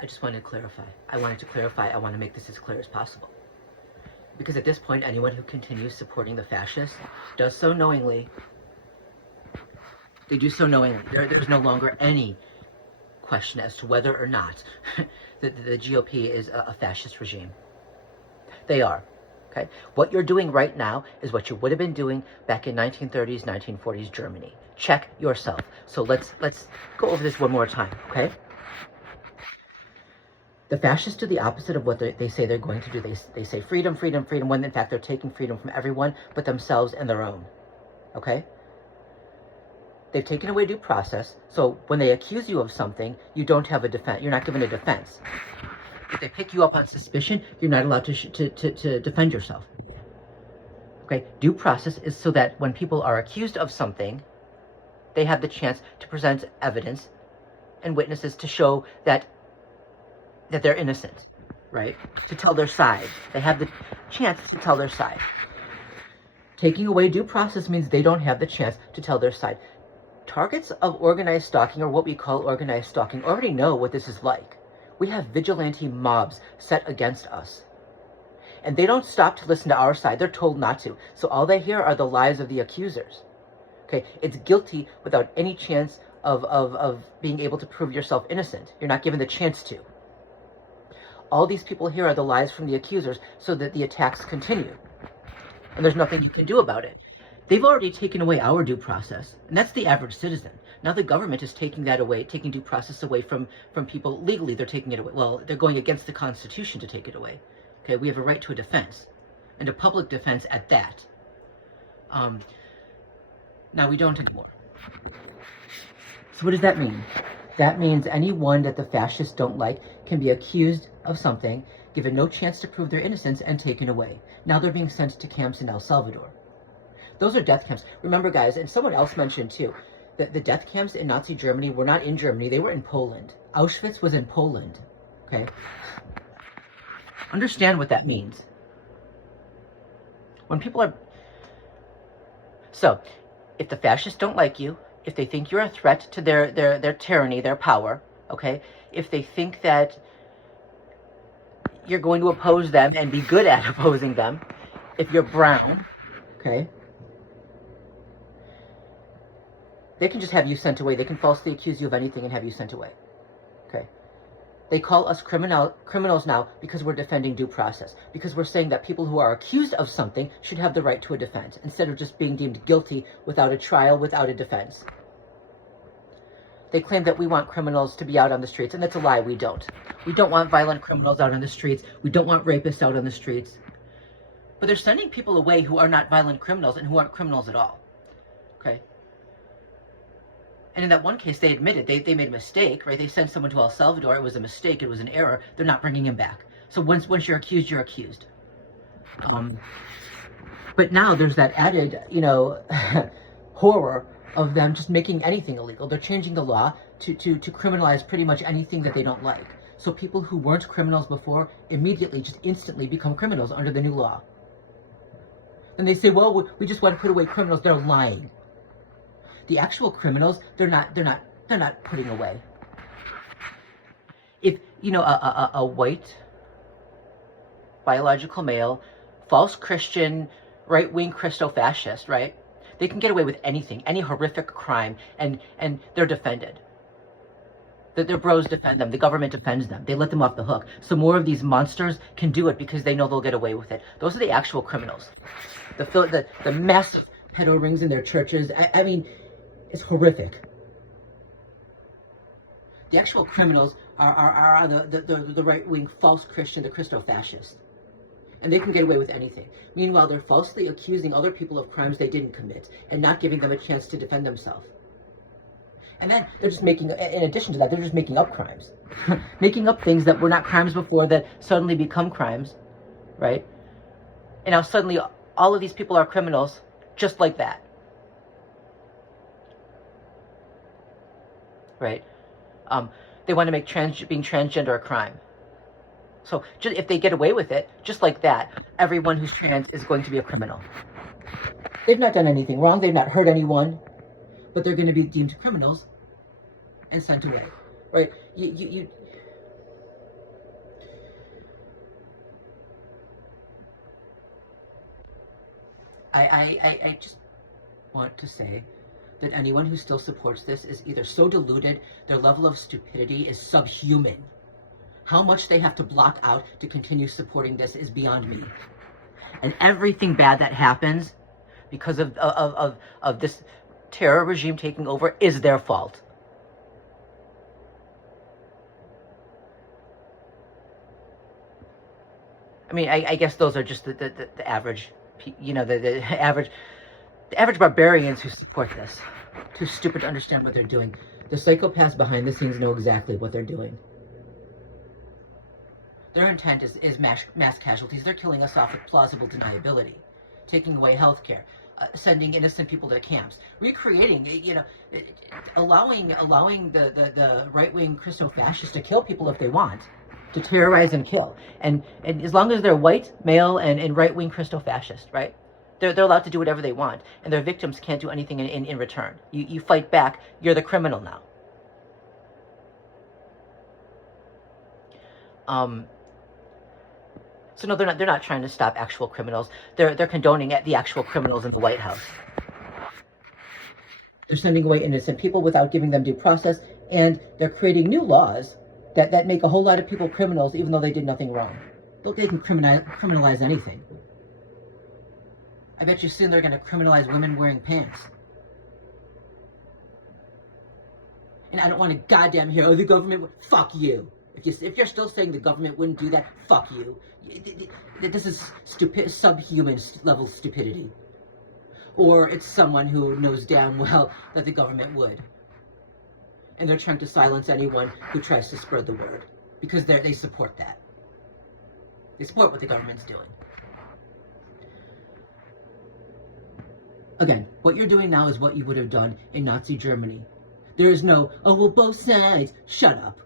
I just wanted to clarify. I want to make this as clear as possible. Because at this point, anyone who continues supporting the fascists does so knowingly. They do so knowingly. There's no longer any question as to whether or not the GOP is a fascist regime. They are. Okay? What you're doing right now is what you would have been doing back in 1930s, 1940s Germany. Check yourself. So let's go over this one more time, okay? The fascists do the opposite of what they say they're going to do. They say freedom, freedom, freedom, when in fact they're taking freedom from everyone but themselves and their own. Okay? They've taken away due process, so when they accuse you of something, you don't have a defense. You're not given a defense. If they pick you up on suspicion, you're not allowed to defend yourself. Okay? Due process is so that when people are accused of something, they have the chance to present evidence and witnesses to show that they're innocent, right? To tell their side. They have the chance to tell their side. Taking away due process means they don't have the chance to tell their side. Targets of organized stalking, or what we call organized stalking, already know what this is like. We have vigilante mobs set against us. And they don't stop to listen to our side. They're told not to. So all they hear are the lies of the accusers. Okay? It's guilty without any chance of being able to prove yourself innocent. You're not given the chance to. All these people here are the lies from the accusers so that the attacks continue. And there's nothing you can do about it. They've already taken away our due process, and that's the average citizen. Now the government is taking that away, taking due process away from people. Legally, they're taking it away. Well, they're going against the Constitution to take it away. Okay, we have a right to a defense, and a public defense at that. Now we don't anymore. So what does that mean? That means anyone that the fascists don't like can be accused of something, given no chance to prove their innocence, and taken away. Now they're being sent to camps in El Salvador. Those are death camps. Remember, guys, and someone else mentioned too, that the death camps in Nazi Germany were not in Germany, they were in Poland. Auschwitz was in Poland, okay? Understand what that means. When people are... So, if the fascists don't like you, if they think you're a threat to their tyranny, their power, okay? If they think that you're going to oppose them and be good at opposing them, if you're brown, okay? They can just have you sent away. They can falsely accuse you of anything and have you sent away. Okay? They call us criminals now because we're defending due process. Because we're saying that people who are accused of something should have the right to a defense, instead of just being deemed guilty without a trial, without a defense. They claim that we want criminals to be out on the streets, and that's a lie. We don't. We don't want violent criminals out on the streets. We don't want rapists out on the streets. But they're sending people away who are not violent criminals and who aren't criminals at all. Okay? And in that one case, they admitted they made a mistake, right? They sent someone to El Salvador. It was a mistake. It was an error. They're not bringing him back. So once you're accused, you're accused. But now there's that added, horror of them just making anything illegal. They're changing the law to criminalize pretty much anything that they don't like. So people who weren't criminals before immediately, just instantly become criminals under the new law. And they say, well, we just want to put away criminals. They're lying. The actual criminals, they're not putting away. If, a white, biological male, false Christian, right-wing Christo-fascist, right? They can get away with anything, any horrific crime, and they're defended. Their bros defend them. The government defends them. They let them off the hook. So more of these monsters can do it because they know they'll get away with it. Those are the actual criminals. The massive pedo rings in their churches. I mean... It's horrific. The actual criminals are the right-wing false Christian, the Christo-fascist. And they can get away with anything. Meanwhile, they're falsely accusing other people of crimes they didn't commit and not giving them a chance to defend themselves. And then they're just making, in addition to that, they're just making up crimes. Making up things that were not crimes before that suddenly become crimes, right? And now suddenly all of these people are criminals just like that. Right? They want to make being transgender a crime. So if they get away with it, just like that, everyone who's trans is going to be a criminal. They've not done anything wrong. They've not hurt anyone. But they're going to be deemed criminals and sent away. Right? I just want to say that anyone who still supports this is either so deluded, their level of stupidity is subhuman. How much they have to block out to continue supporting this is beyond me. And everything bad that happens because of this terror regime taking over is their fault. I mean, I guess those are just the average, you know, the average barbarians who support this. Too stupid to understand what they're doing. The psychopaths behind the scenes know exactly what they're doing. Their intent is mass casualties. They're killing us off with plausible deniability, taking away health care, sending innocent people to camps, recreating, you know, allowing the right-wing Christo-fascists to kill people if they want, to terrorize and kill. And as long as they're white, male, and right-wing Christo-fascist, right? They're allowed to do whatever they want, and their victims can't do anything in return. You fight back, you're the criminal now. So no, they're not trying to stop actual criminals. They're condoning the actual criminals in the White House. They're sending away innocent people without giving them due process, and they're creating new laws that make a whole lot of people criminals even though they did nothing wrong. They can criminalize anything. I bet you soon they're going to criminalize women wearing pants. And I don't want to goddamn hear, oh, the government would... Fuck you. If you're still saying the government wouldn't do that, fuck you. This is subhuman level stupidity. Or it's someone who knows damn well that the government would. And they're trying to silence anyone who tries to spread the word. Because they support that. They support what the government's doing. Again, what you're doing now is what you would have done in Nazi Germany. There is no, oh, well, both sides. Shut up.